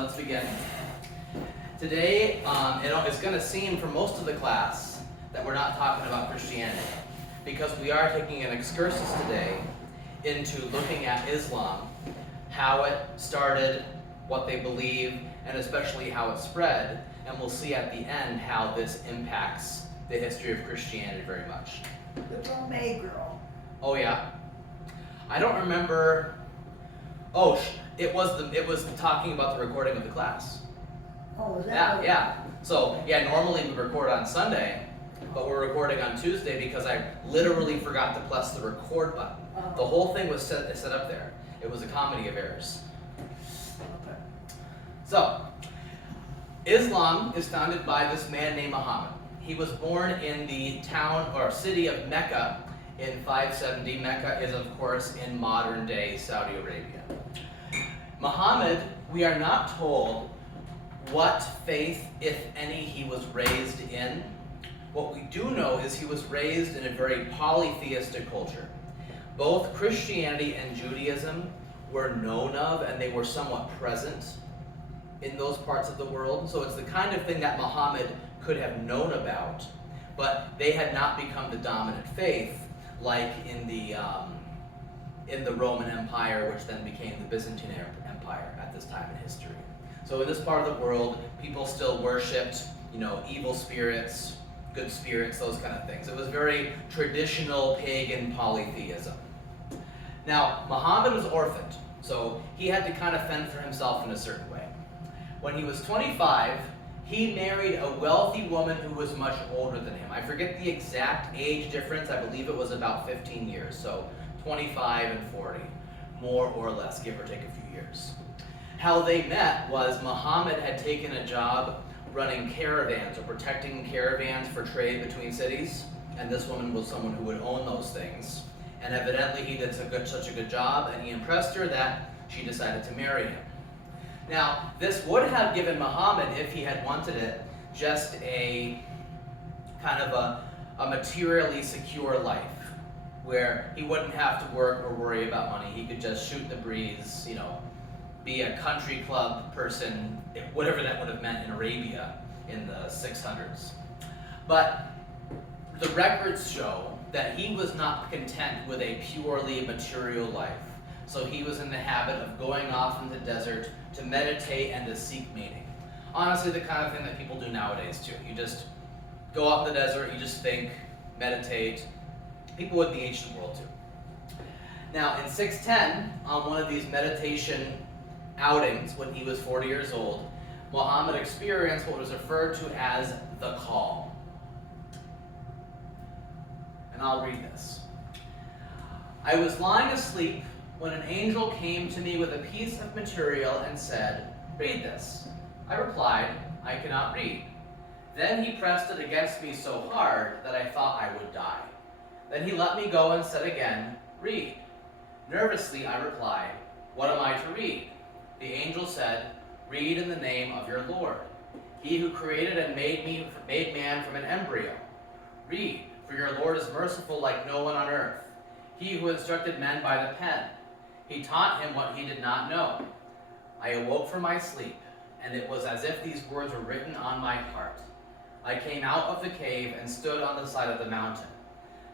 Let's begin. Today, it's going to seem for most of the class that we're not talking about Christianity, because we are taking an excursus today into looking at Islam, how it started, what they believe, and especially how it spread, and we'll see at the end how this impacts the history of Christianity very much. The Romay girl. Oh yeah. I don't remember. Oh, it was talking about the recording of the class. Oh, is that? Yeah. So normally we record on Sunday, but we're recording on Tuesday because I literally forgot to press the record button. Oh. The whole thing was set up there. It was a comedy of errors. Okay. So, Islam is founded by this man named Muhammad. He was born in the town or city of Mecca in 570. Mecca is, of course, in modern-day Saudi Arabia. Muhammad, we are not told what faith, if any, he was raised in. What we do know is he was raised in a very polytheistic culture. Both Christianity and Judaism were known of, and they were somewhat present in those parts of the world. So it's the kind of thing that Muhammad could have known about, but they had not become the dominant faith like in the Roman Empire, which then became the Byzantine Empire at this time in history. So in this part of the world, people still worshipped, evil spirits, good spirits, those kind of things. It was very traditional pagan polytheism. Now, Muhammad was orphaned, so he had to kind of fend for himself in a certain way. When he was 25, he married a wealthy woman who was much older than him. I forget the exact age difference. I believe it was about 15 years, so 25 and 40, more or less, give or take a few years. How they met was Muhammad had taken a job running caravans or protecting caravans for trade between cities, and this woman was someone who would own those things. And evidently he did such a good job, and he impressed her that she decided to marry him. Now, this would have given Muhammad, if he had wanted it, just a kind of a materially secure life, where he wouldn't have to work or worry about money. He could just shoot the breeze, be a country club person, whatever that would have meant in Arabia in the 600s. But the records show that he was not content with a purely material life. So he was in the habit of going off in the desert to meditate and to seek meaning. Honestly, the kind of thing that people do nowadays too. You just go out in the desert, you just think, meditate. People would in the ancient world too. Now, in 610, on one of these meditation outings, when he was 40 years old, Muhammad experienced what was referred to as the call. And I'll read this. I was lying asleep when an angel came to me with a piece of material and said, "Read this." I replied, "I cannot read." Then he pressed it against me so hard that I thought I would die. Then he let me go and said again, "Read." Nervously I replied, "What am I to read?" The angel said, "Read in the name of your Lord, he who created and made man from an embryo. Read, for your Lord is merciful like no one on earth, he who instructed men by the pen. He taught him what he did not know." I awoke from my sleep, and it was as if these words were written on my heart. I came out of the cave and stood on the side of the mountain.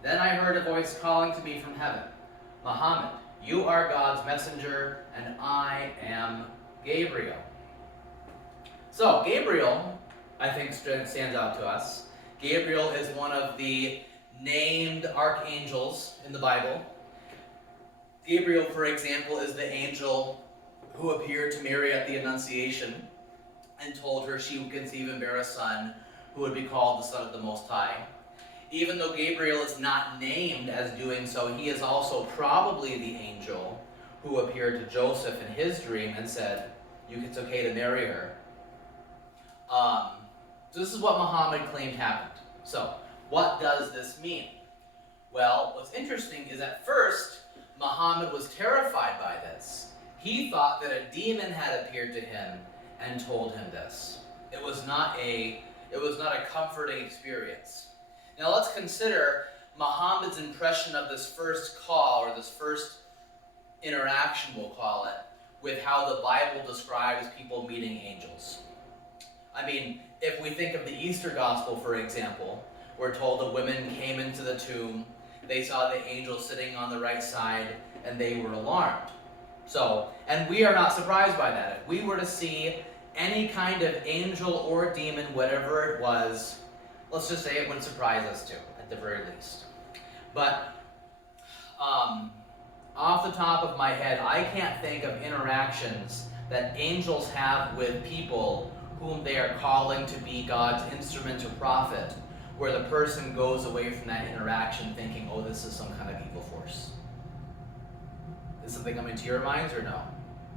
Then I heard a voice calling to me from heaven, "Muhammad, you are God's messenger, and I am Gabriel." So, Gabriel, I think, stands out to us. Gabriel is one of the named archangels in the Bible. Gabriel, for example, is the angel who appeared to Mary at the Annunciation and told her she would conceive and bear a son who would be called the Son of the Most High. Even though Gabriel is not named as doing so, he is also probably the angel who appeared to Joseph in his dream and said, "It's okay to marry her." So this is what Muhammad claimed happened. So, what does this mean? Well, what's interesting is at first, Muhammad was terrified by this. He thought that a demon had appeared to him and told him this. It was not a comforting experience. Now let's consider Muhammad's impression of this first call, or this first interaction, we'll call it, with how the Bible describes people meeting angels. I mean, if we think of the Easter Gospel, for example, we're told the women came into the tomb, they saw the angel sitting on the right side, and they were alarmed. So, and we are not surprised by that. If we were to see any kind of angel or demon, whatever it was, let's just say it would surprise us too, at the very least. But off the top of my head, I can't think of interactions that angels have with people whom they are calling to be God's instrument or prophet, where the person goes away from that interaction thinking, oh, this is some kind of evil force. Is something coming to your minds or no?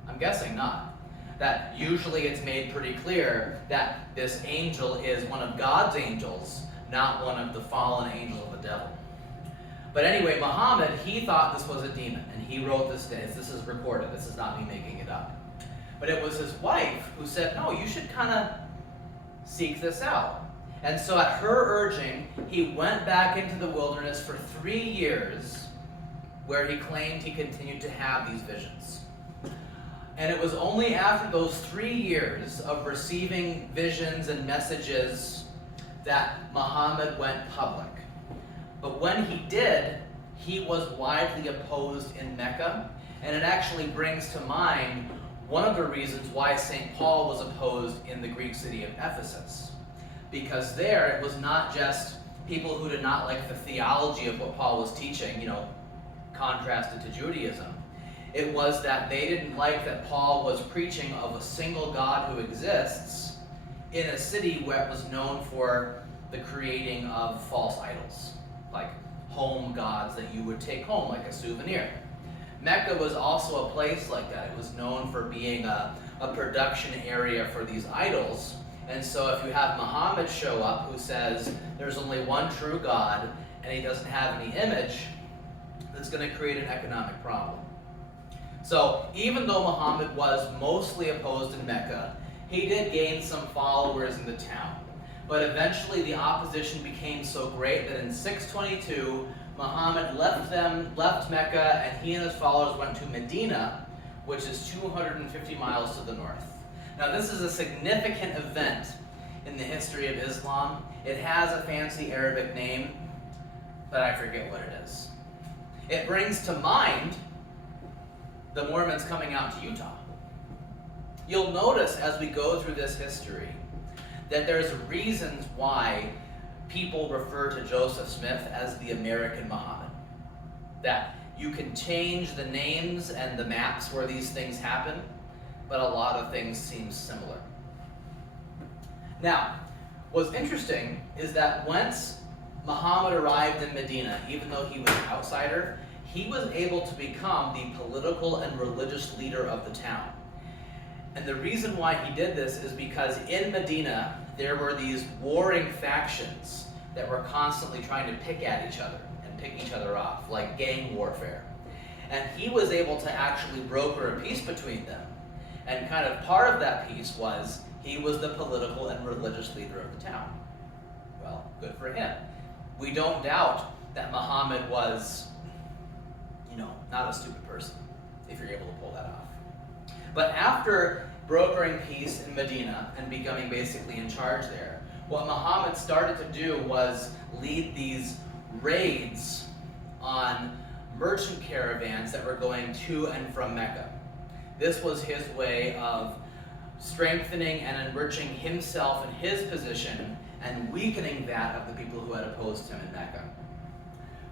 I'm guessing not. That usually it's made pretty clear that this angel is one of God's angels, not one of the fallen angels of the devil. But anyway, Muhammad, he thought this was a demon, and he wrote this down. This is recorded. This is not me making it up. But it was his wife who said, no, you should kind of seek this out. And so at her urging, he went back into the wilderness for 3 years, where he claimed he continued to have these visions. And it was only after those 3 years of receiving visions and messages that Muhammad went public. But when he did, he was widely opposed in Mecca, and it actually brings to mind one of the reasons why St. Paul was opposed in the Greek city of Ephesus. Because there, it was not just people who did not like the theology of what Paul was teaching, contrasted to Judaism. It was that they didn't like that Paul was preaching of a single God who exists in a city where it was known for the creating of false idols, like home gods that you would take home like a souvenir. Mecca was also a place like that. It was known for being a production area for these idols. And so if you have Muhammad show up who says there's only one true God and he doesn't have any image, that's going to create an economic problem. So even though Muhammad was mostly opposed in Mecca, he did gain some followers in the town. But eventually the opposition became so great that in 622, Muhammad left Mecca, and he and his followers went to Medina, which is 250 miles to the north. Now this is a significant event in the history of Islam. It has a fancy Arabic name, but I forget what it is. It brings to mind the Mormons coming out to Utah. You'll notice as we go through this history that there's reasons why people refer to Joseph Smith as the American Muhammad. That you can change the names and the maps where these things happen, but a lot of things seem similar. Now, what's interesting is that once Muhammad arrived in Medina, even though he was an outsider, he was able to become the political and religious leader of the town. And the reason why he did this is because in Medina, there were these warring factions that were constantly trying to pick at each other and pick each other off, like gang warfare. And he was able to actually broker a peace between them. And kind of part of that peace was he was the political and religious leader of the town. Well, good for him. We don't doubt that Muhammad was, not a stupid person, if you're able to pull that off. But after brokering peace in Medina and becoming basically in charge there, what Muhammad started to do was lead these raids on merchant caravans that were going to and from Mecca. This was his way of strengthening and enriching himself and his position and weakening that of the people who had opposed him in Mecca.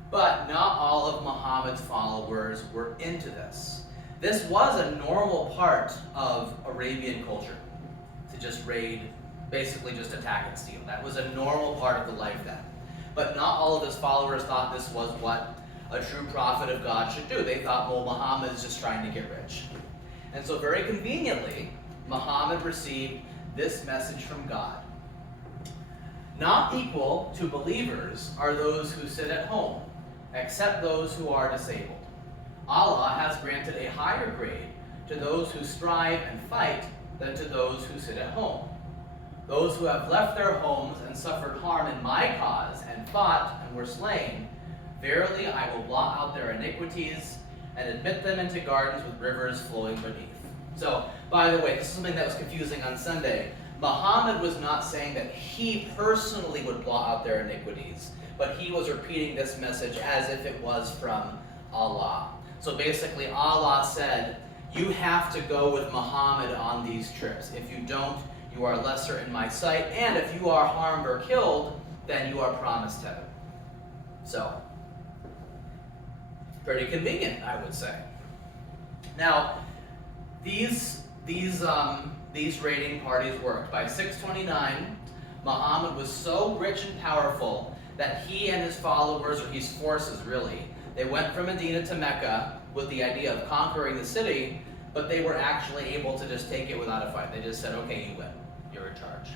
But not all of Muhammad's followers were into this. This was a normal part of Arabian culture, to just raid, basically just attack and steal. That was a normal part of the life then. But not all of his followers thought this was what a true prophet of God should do. They thought, well, Muhammad is just trying to get rich. And so very conveniently, Muhammad received this message from God. Not equal to believers are those who sit at home, except those who are disabled. Allah has granted a higher grade to those who strive and fight than to those who sit at home. Those who have left their homes and suffered harm in my cause and fought and were slain, verily I will blot out their iniquities and admit them into gardens with rivers flowing beneath. So, by the way, this is something that was confusing on Sunday. Muhammad was not saying that he personally would blot out their iniquities, but he was repeating this message as if it was from Allah. So basically, Allah said, you have to go with Muhammad on these trips. If you don't, you are lesser in my sight, and if you are harmed or killed, then you are promised heaven. So, pretty convenient, I would say. Now, these raiding parties worked. By 629, Muhammad was so rich and powerful that he and his followers, or his forces really, they went from Medina to Mecca with the idea of conquering the city, but they were actually able to just take it without a fight. They just said, okay, you win. You're in charge.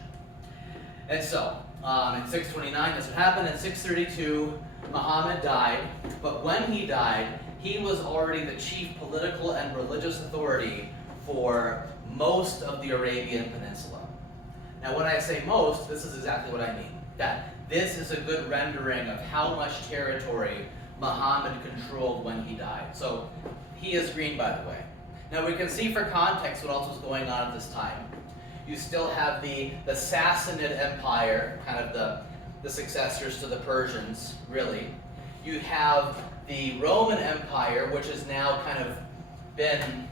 And so, in 629, this would happen. In 632, Muhammad died, but when he died, he was already the chief political and religious authority for most of the Arabian Peninsula. Now, when I say most, this is exactly what I mean. That this is a good rendering of how much territory Muhammad controlled when he died. So, he is green, by the way. Now, we can see for context what else was going on at this time. You still have the Sassanid Empire, kind of the successors to the Persians, really. You have the Roman Empire, which has now kind of been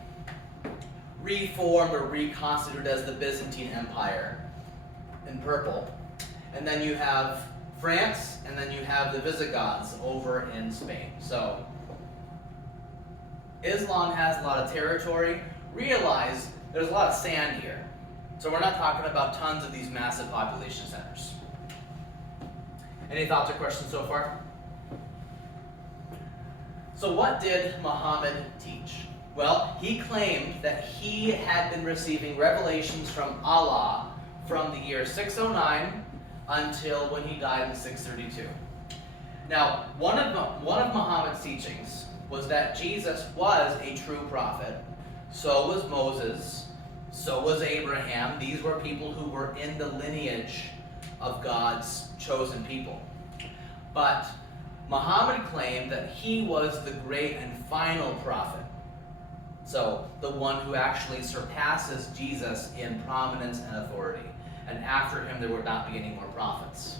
reformed or reconstituted as the Byzantine Empire, in purple. And then you have France, and then you have the Visigoths over in Spain. So, Islam has a lot of territory. Realize there's a lot of sand here. So we're not talking about tons of these massive population centers. Any thoughts or questions so far? So what did Muhammad teach? Well, he claimed that he had been receiving revelations from Allah from the year 609 until when he died in 632. Now, one of Muhammad's teachings was that Jesus was a true prophet. So was Moses. So was Abraham. These were people who were in the lineage of God's chosen people. But Muhammad claimed that he was the great and final prophet. So, the one who actually surpasses Jesus in prominence and authority. And after him, there would not be any more prophets.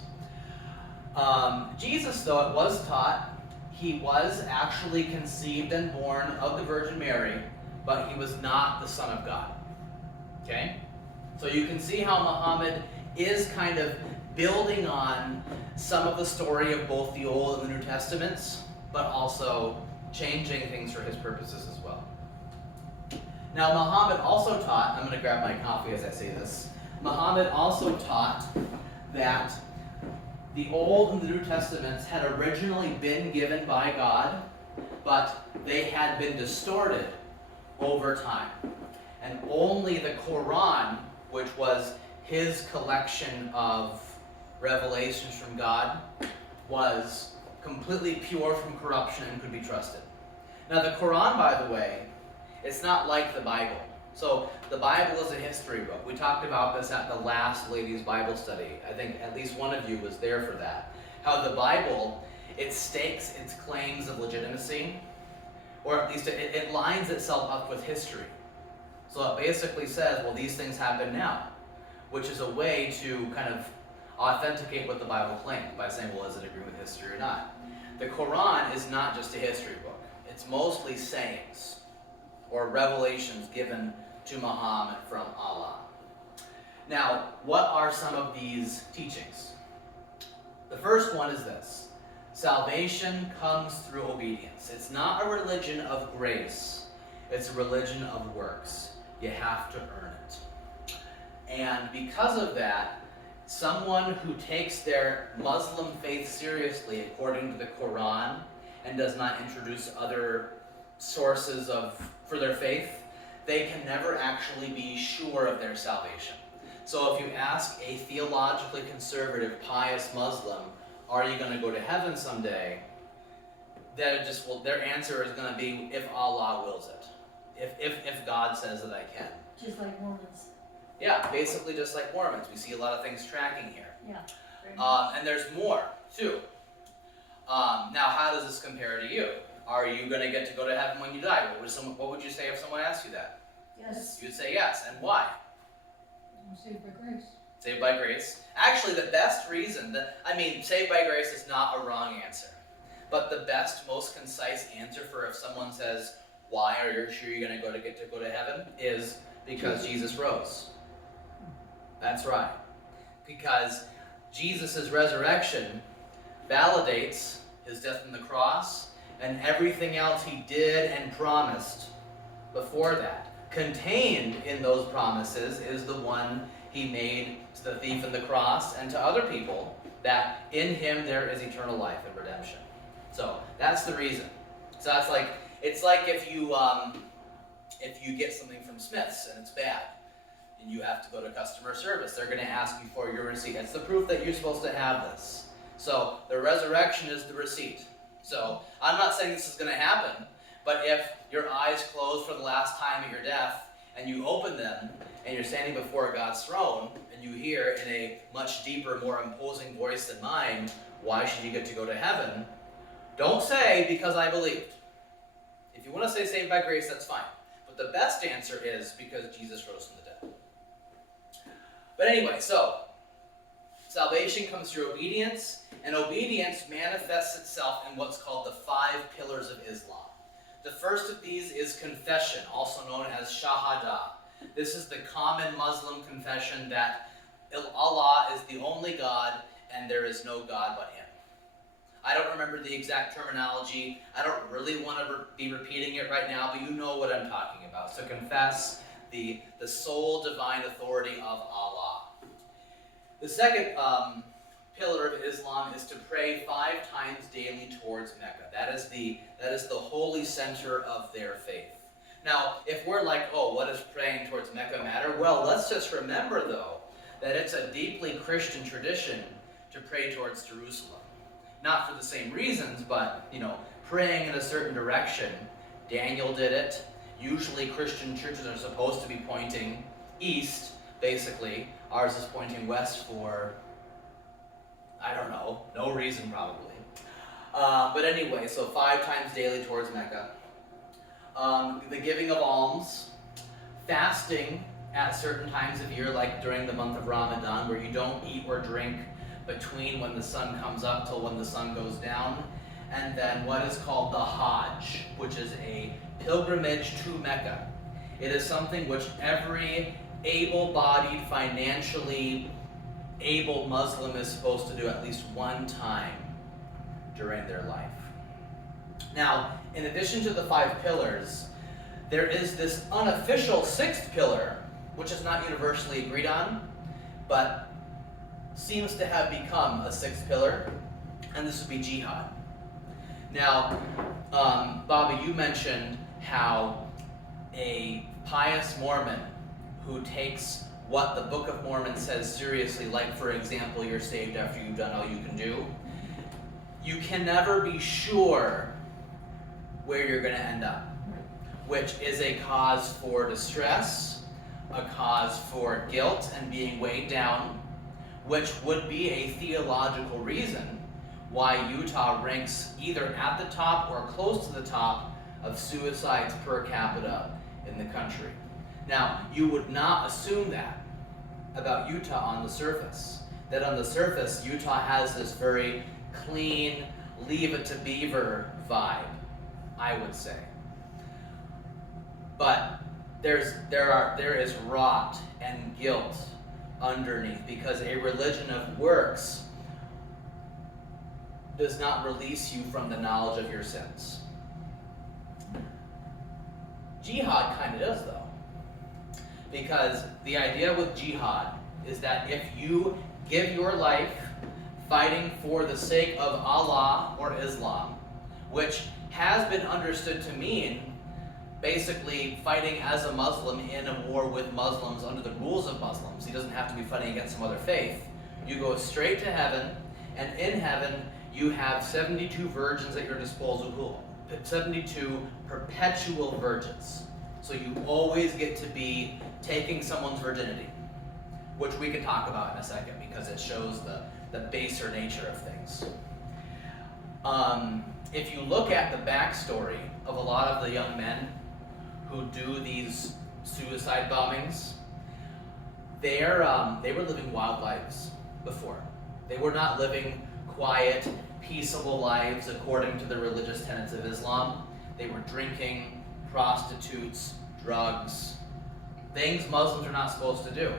Jesus, though it was taught, he was actually conceived and born of the Virgin Mary, but he was not the Son of God. Okay? So you can see how Muhammad is kind of building on some of the story of both the Old and the New Testaments, but also changing things for his purposes as well. Now, Muhammad also taught, I'm going to grab my coffee as I say this, Muhammad also taught that the Old and the New Testaments had originally been given by God, but they had been distorted over time. And only the Quran, which was his collection of revelations from God, was completely pure from corruption and could be trusted. Now, the Quran, by the way, it's not like the Bible. So, the Bible is a history book. We talked about this at the last ladies' Bible study. I think at least one of you was there for that. How the Bible, it stakes its claims of legitimacy, or at least it lines itself up with history. So it basically says, well, these things happen now, which is a way to kind of authenticate what the Bible claims by saying, well, does it agree with history or not? The Quran is not just a history book. It's mostly sayings or revelations given to Muhammad from Allah. Now, what are some of these teachings? The first one is this. Salvation comes through obedience. It's not a religion of grace. It's a religion of works. You have to earn it. And because of that, someone who takes their Muslim faith seriously according to the Quran and does not introduce other sources for their faith, they can never actually be sure of their salvation. So if you ask a theologically conservative, pious Muslim, are you going to go to heaven someday? Their answer is going to be, if Allah wills it. If God says that I can. Just like Mormons. Yeah, basically just like Mormons. We see a lot of things tracking here. Yeah. And there's more, too. Now, how does this compare to you? Are you going to get to go to heaven when you die? What would you say if someone asked you that? Yes. You would say yes. And why? I'm saved by grace. Saved by grace. Actually, the best reason saved by grace is not a wrong answer. But the best, most concise answer for if someone says, why are you sure you're going to go to heaven, is because Jesus rose. That's right. Because Jesus' resurrection validates his death on the cross and everything else he did and promised before that. Contained in those promises is the one he made to the thief on the cross and to other people, that in him there is eternal life and redemption. So that's the reason. So that's like, it's like if you get something from Smith's and it's bad, and you have to go to customer service, they're going to ask you for your receipt. It's the proof that you're supposed to have this. So the resurrection is the receipt. So I'm not saying this is going to happen, but if your eyes close for the last time at your death, and you open them, and you're standing before God's throne, and you hear in a much deeper, more imposing voice than mine, why should you get to go to heaven? Don't say, because I believed. If you want to say saved by grace, that's fine. But the best answer is because Jesus rose from the dead. But anyway, so salvation comes through obedience, and obedience manifests itself in what's called the 5 pillars of Islam. The first of these is confession, also known as Shahada. This is the common Muslim confession that Allah is the only God and there is no God but Him. I don't remember the exact terminology. I don't really want to be repeating it right now, but you know what I'm talking about. So confess the sole divine authority of Allah. The second pillar of Islam is to pray 5 times daily towards Mecca. That is the holy center of their faith. Now, if we're like, oh, what does praying towards Mecca matter? Well, let's just remember, though, that it's a deeply Christian tradition to pray towards Jerusalem. Not for the same reasons, but, praying in a certain direction. Daniel did it. Usually Christian churches are supposed to be pointing east, basically. Ours is pointing west for, I don't know, no reason probably. But anyway, so 5 times daily towards Mecca. The giving of alms, fasting at certain times of year, like during the month of Ramadan, where you don't eat or drink between when the sun comes up till when the sun goes down. And then what is called the Hajj, which is a pilgrimage to Mecca. It is something which every able-bodied, financially able Muslim is supposed to do at least one time during their life. Now, in addition to the 5 pillars, there is this unofficial 6th pillar, which is not universally agreed on, but seems to have become a 6th pillar, and this would be jihad. Now, Bobby, you mentioned how a pious Mormon who takes what the Book of Mormon says seriously, like, for example, you're saved after you've done all you can do, you can never be sure where you're going to end up, which is a cause for distress, a cause for guilt and being weighed down, which would be a theological reason why Utah ranks either at the top or close to the top of suicides per capita in the country. Now, you would not assume that about Utah on the surface. That on the surface, Utah has this very clean, leave it to Beaver vibe, I would say. But there is rot and guilt underneath, because a religion of works does not release you from the knowledge of your sins. Jihad kind of does, though. Because the idea with jihad is that if you give your life fighting for the sake of Allah or Islam, which has been understood to mean basically fighting as a Muslim in a war with Muslims under the rules of Muslims. He doesn't have to be fighting against some other faith. You go straight to heaven, and in heaven you have 72 virgins at your disposal, 72 perpetual virgins. So you always get to be taking someone's virginity, which we can talk about in a second because it shows the baser nature of things. If you look at the backstory of a lot of the young men who do these suicide bombings. They were living wild lives before. They were not living quiet, peaceable lives according to the religious tenets of Islam. They were drinking, prostitutes, drugs, things Muslims are not supposed to do.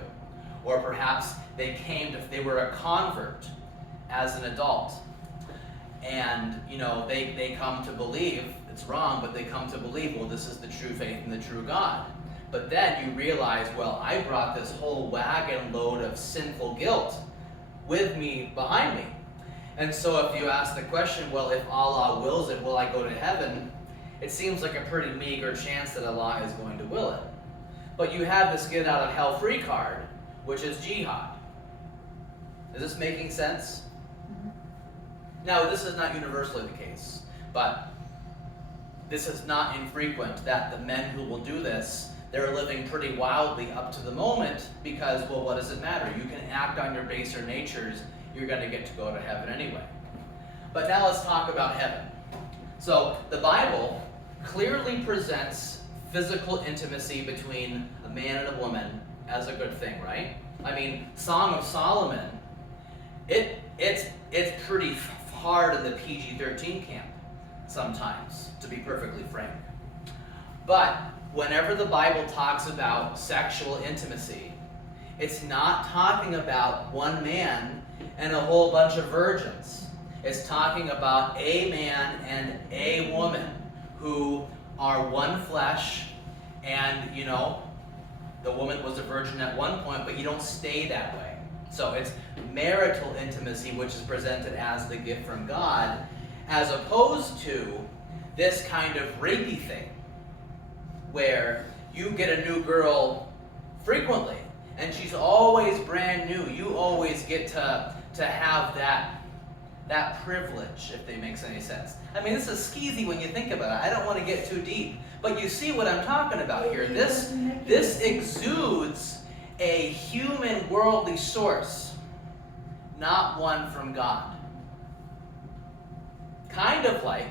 Or perhaps they were a convert as an adult. And, they come to believe, it's wrong, but they come to believe, well, this is the true faith in the true God. But then you realize, well, I brought this whole wagon load of sinful guilt with me, behind me. And so if you ask the question, well, if Allah wills it, will I go to heaven? It seems like a pretty meager chance that Allah is going to will it. But you have this get out of hell free card, which is jihad. Is this making sense? Now, this is not universally the case, but this is not infrequent that the men who will do this, they're living pretty wildly up to the moment because, well, what does it matter? You can act on your baser natures, you're going to get to go to heaven anyway. But now let's talk about heaven. So the Bible clearly presents physical intimacy between a man and a woman as a good thing, right? I mean, Song of Solomon, it's pretty hard in the PG-13 camp sometimes, to be perfectly frank. But whenever the Bible talks about sexual intimacy, it's not talking about one man and a whole bunch of virgins. It's talking about a man and a woman who are one flesh, and the woman was a virgin at one point, but you don't stay that way. So it's marital intimacy, which is presented as the gift from God, as opposed to this kind of rapey thing, where you get a new girl frequently, and she's always brand new. You always get to have that privilege, if that makes any sense. I mean, this is skeezy when you think about it. I don't want to get too deep, but you see what I'm talking about here. This exudes a human worldly source, not one from God. Kind of like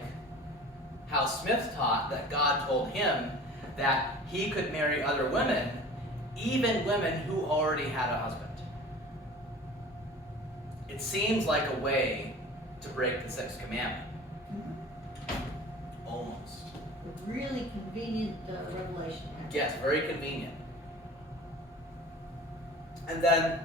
how Smith taught that God told him that he could marry other women, even women who already had a husband. It seems like a way to break the sixth commandment. Almost. A really convenient revelation. Yes, very convenient. And then,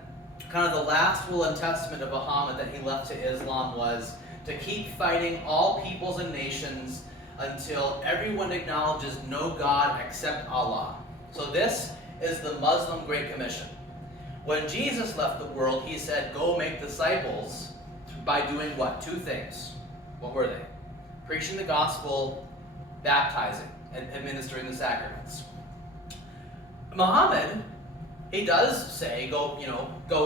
kind of the last will and testament of Muhammad that he left to Islam was to keep fighting all peoples and nations until everyone acknowledges no God except Allah. So this is the Muslim Great Commission. When Jesus left the world, he said, go make disciples by doing what? Two things. What were they? Preaching the gospel, baptizing, and administering the sacraments. Muhammad, he does say, go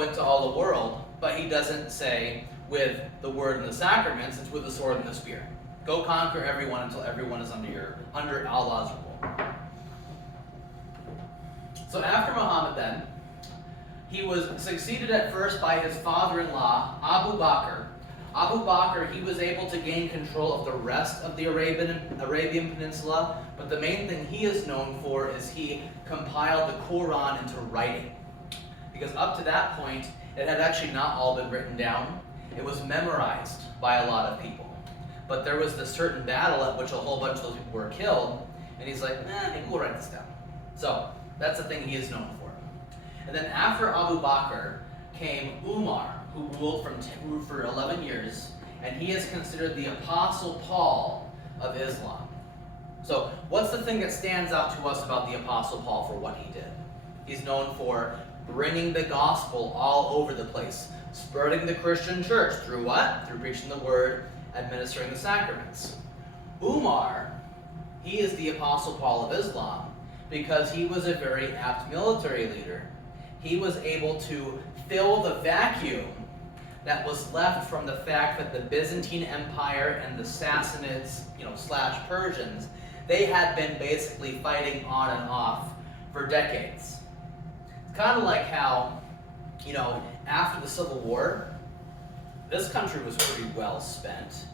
into all the world, but he doesn't say with the word and the sacraments, it's with the sword and the spear. Go conquer everyone until everyone is under Allah's rule. So after Muhammad then, he was succeeded at first by his father-in-law, Abu Bakr. Abu Bakr, he was able to gain control of the rest of the Arabian Peninsula, but the main thing he is known for is he compiled the Quran into writing. Because up to that point, it had actually not all been written down. It was memorized by a lot of people. But there was this certain battle at which a whole bunch of those people were killed, and he's like, maybe we'll write this down. So that's the thing he is known for. And then after Abu Bakr came Umar, who ruled for 11 years, and he is considered the Apostle Paul of Islam. So what's the thing that stands out to us about the Apostle Paul for what he did? He's known for bringing the gospel all over the place, spreading the Christian church through what? Through preaching the word, administering the sacraments. Umar, he is the Apostle Paul of Islam because he was a very apt military leader. He was able to fill the vacuum that was left from the fact that the Byzantine Empire and the Sassanids, / Persians, they had been basically fighting on and off for decades. It's kind of like how, after the Civil War, this country was pretty well spent.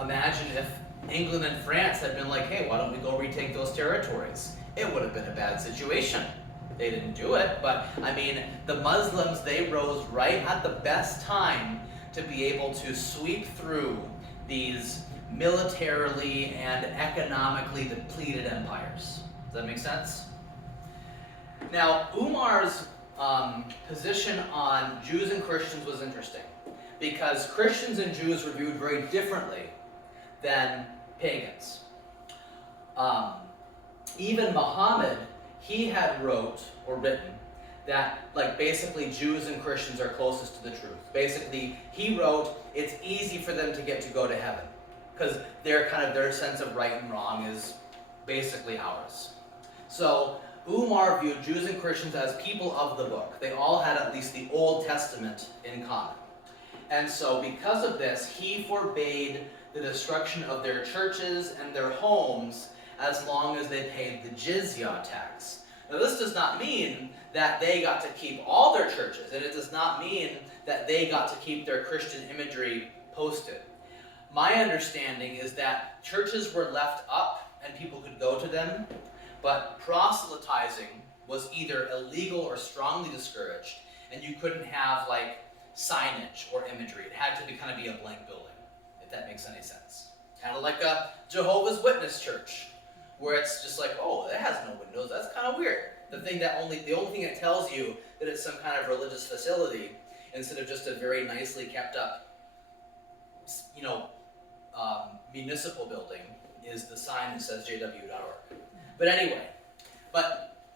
Imagine if England and France had been like, hey, why don't we go retake those territories? it would have been a bad situation. They didn't do it, but I mean, the Muslims, they rose right at the best time to be able to sweep through these militarily and economically depleted empires. Does that make sense? Now, Umar's position on Jews and Christians was interesting, because Christians and Jews were viewed very differently than pagans. Even Muhammad, he had written that, like, basically Jews and Christians are closest to the truth. Basically, he wrote, it's easy for them to get to go to heaven, because their sense of right and wrong is basically ours. So Umar viewed Jews and Christians as people of the book. They all had at least the Old Testament in common. And so because of this, he forbade the destruction of their churches and their homes as long as they paid the jizya tax. Now, this does not mean that they got to keep all their churches, and it does not mean that they got to keep their Christian imagery posted. My understanding is that churches were left up and people could go to them, but proselytizing was either illegal or strongly discouraged, and you couldn't have, like, signage or imagery. It had to kind of be a blank building, if that makes any sense. Kind of like a Jehovah's Witness church, where it's just like, oh, that has no windows. That's kind of weird. The only thing it tells you that it's some kind of religious facility instead of just a very nicely kept up, municipal building is the sign that says jw.org. But anyway,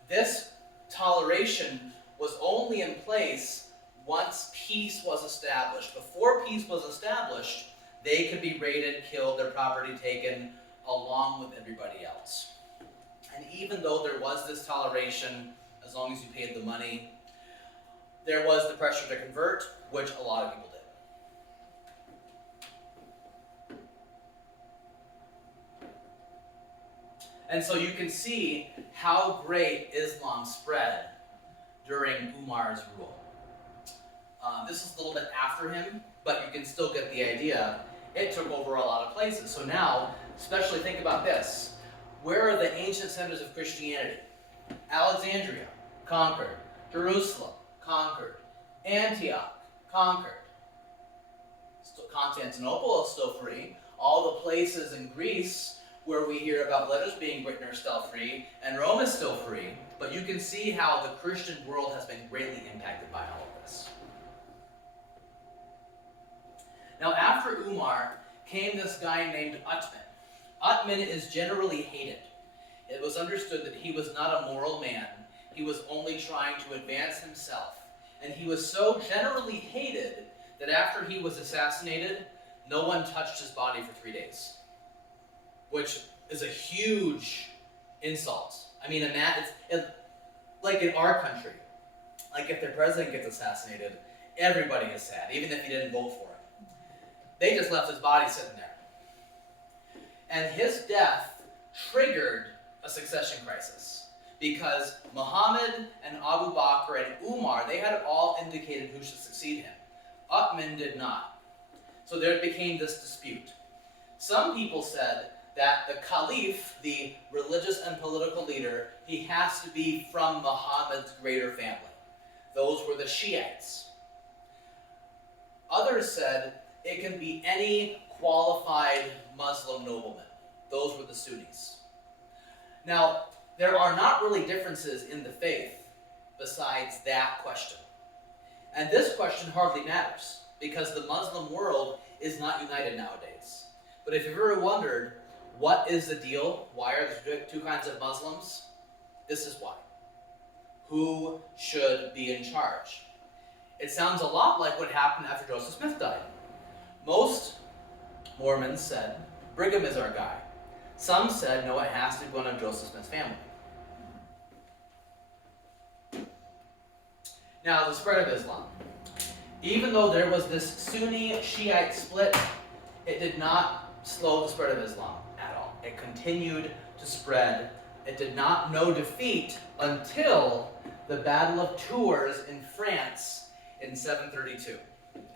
this toleration was only in place once peace was established. Before peace was established, they could be raided, killed, their property taken, along with everybody else. And even though there was this toleration, as long as you paid the money, there was the pressure to convert, which a lot of people did. And so you can see how great Islam spread during Umar's rule. This is a little bit after him, but you can still get the idea. It took over a lot of places. So now, especially think about this. Where are the ancient centers of Christianity? Alexandria, conquered. Jerusalem, conquered. Antioch, conquered. Constantinople is still free. All the places in Greece where we hear about letters being written are still free, and Rome is still free. But you can see how the Christian world has been greatly impacted by all of this. Now, after Umar came this guy named Uthman. Uthman is generally hated. It was understood that he was not a moral man. He was only trying to advance himself. And he was so generally hated that after he was assassinated, no one touched his body for 3 days. Which is a huge insult. I mean, like in our country, like if their president gets assassinated, everybody is sad, even if you didn't vote for him. They just left his body sitting there. And his death triggered a succession crisis, because Muhammad and Abu Bakr and Umar, they had all indicated who should succeed him. Uthman did not. So there became this dispute. Some people said that the caliph, the religious and political leader, he has to be from Muhammad's greater family. Those were the Shiites. Others said it can be any qualified Muslim nobleman. Those were the Sunnis. Now, there are not really differences in the faith besides that question. And this question hardly matters, because the Muslim world is not united nowadays. But if you've ever wondered, what is the deal? Why are there two kinds of Muslims? This is why. Who should be in charge? It sounds a lot like what happened after Joseph Smith died. Most Mormons said, Brigham is our guy. Some said, no, it has to be one of Joseph Smith's family. Now, the spread of Islam. Even though there was this Sunni-Shiite split, it did not slow the spread of Islam at all. It continued to spread. It did not know defeat until the Battle of Tours in France in 732.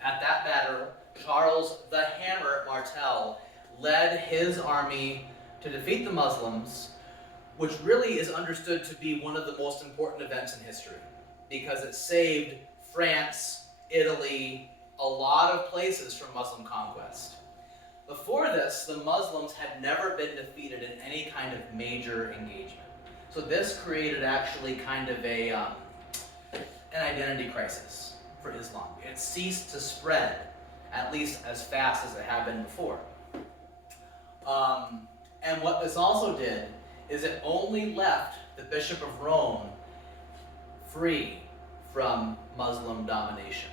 At that battle, Charles the Hammer Martel led his army to defeat the Muslims, which really is understood to be one of the most important events in history because it saved France, Italy, a lot of places from Muslim conquest. Before this, the Muslims had never been defeated in any kind of major engagement. So this created actually kind of an identity crisis for Islam. It ceased to spread, at least as fast as it had been before. And what this also did is it only left the Bishop of Rome free from Muslim domination.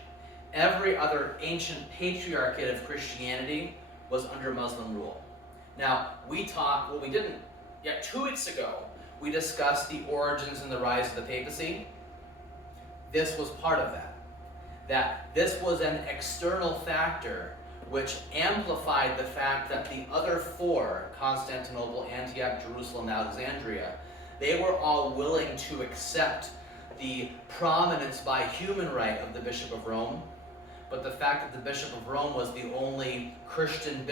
Every other ancient patriarchate of Christianity was under Muslim rule. Now, we talked, well, we didn't, yet 2 weeks ago, we discussed the origins and the rise of the papacy. This was part of that. That this was an external factor which amplified the fact that the other four, Constantinople, Antioch, Jerusalem, Alexandria, they were all willing to accept the prominence by human right of the Bishop of Rome, but the fact that the Bishop of Rome was the only Christian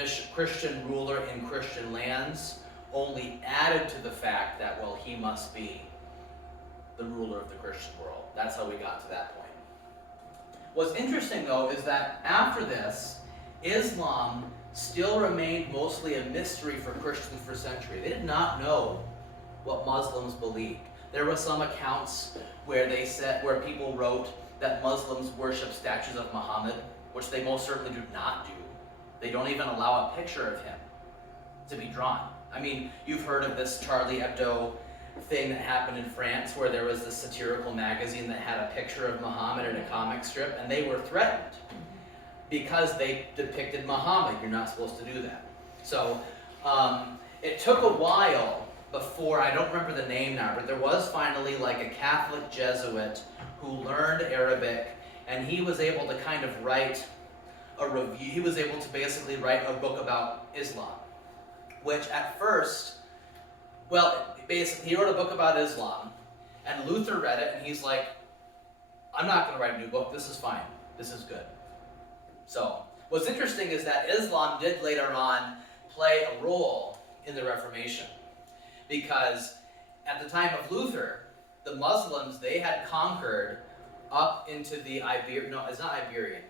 ruler in Christian lands only added to the fact that, well, he must be the ruler of the Christian world. That's how we got to that point. What's interesting, though, is that after this, Islam still remained mostly a mystery for Christians for centuries. They did not know what Muslims believed. There were some accounts where people wrote that Muslims worship statues of Muhammad, which they most certainly do not do. They don't even allow a picture of him to be drawn. I mean, you've heard of this Charlie Hebdo thing that happened in France where there was this satirical magazine that had a picture of Muhammad in a comic strip, and they were threatened because they depicted Muhammad. You're not supposed to do that. So it took a while before, I don't remember the name now, but there was finally like a Catholic Jesuit who learned Arabic, and he was able to kind of write a review. He was able to basically write a book about Islam, which at first, well, basically he wrote a book about Islam, and Luther read it, and he's like, I'm not going to write a new book. This is fine. This is good. So what's interesting is that Islam did later on play a role in the Reformation, because at the time of Luther, the Muslims, they had conquered up into the it's not Iberian.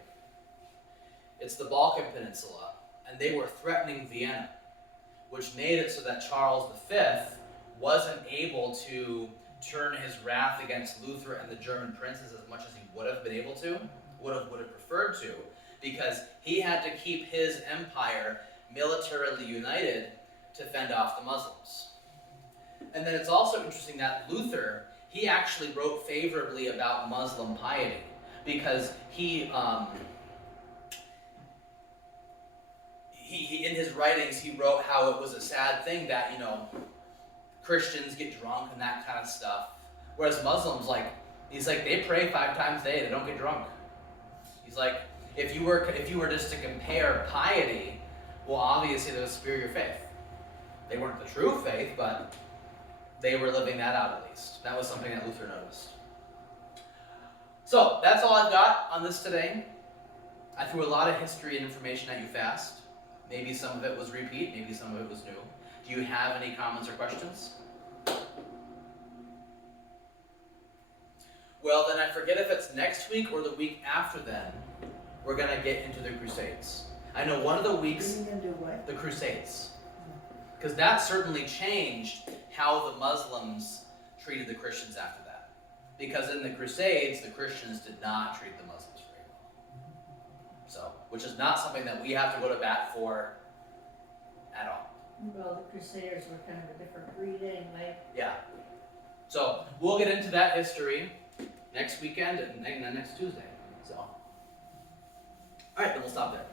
It's the Balkan Peninsula, and they were threatening Vienna, which made it so that Charles V wasn't able to turn his wrath against Luther and the German princes as much as he would have been able to, would have preferred to, because he had to keep his empire militarily united to fend off the Muslims. And then it's also interesting that Luther, he actually wrote favorably about Muslim piety, because he in his writings, he wrote how it was a sad thing that, Christians get drunk and that kind of stuff, whereas Muslims, he's like, they pray 5 times a day, they don't get drunk. He's like, if you were just to compare piety, well, obviously there's a superior faith. They weren't the true faith, but they were living that out at least. That was something that Luther noticed. So that's all I've got on this today. I threw a lot of history and information at you fast. Maybe some of it was repeat, maybe some of it was new. Do you have any comments or questions? Well, then I forget if it's next week or the week after then, we're going to get into the Crusades. I know one of the weeks, You're gonna do what? the Crusades. Because that certainly changed how the Muslims treated the Christians after that. Because in the Crusades, the Christians did not treat the Muslims very well. So, which is not something that we have to go to bat for at all. Well, the Crusaders were kind of a different breed anyway. Yeah. So, we'll get into that history next weekend and then next Tuesday. So, alright, then we'll stop there.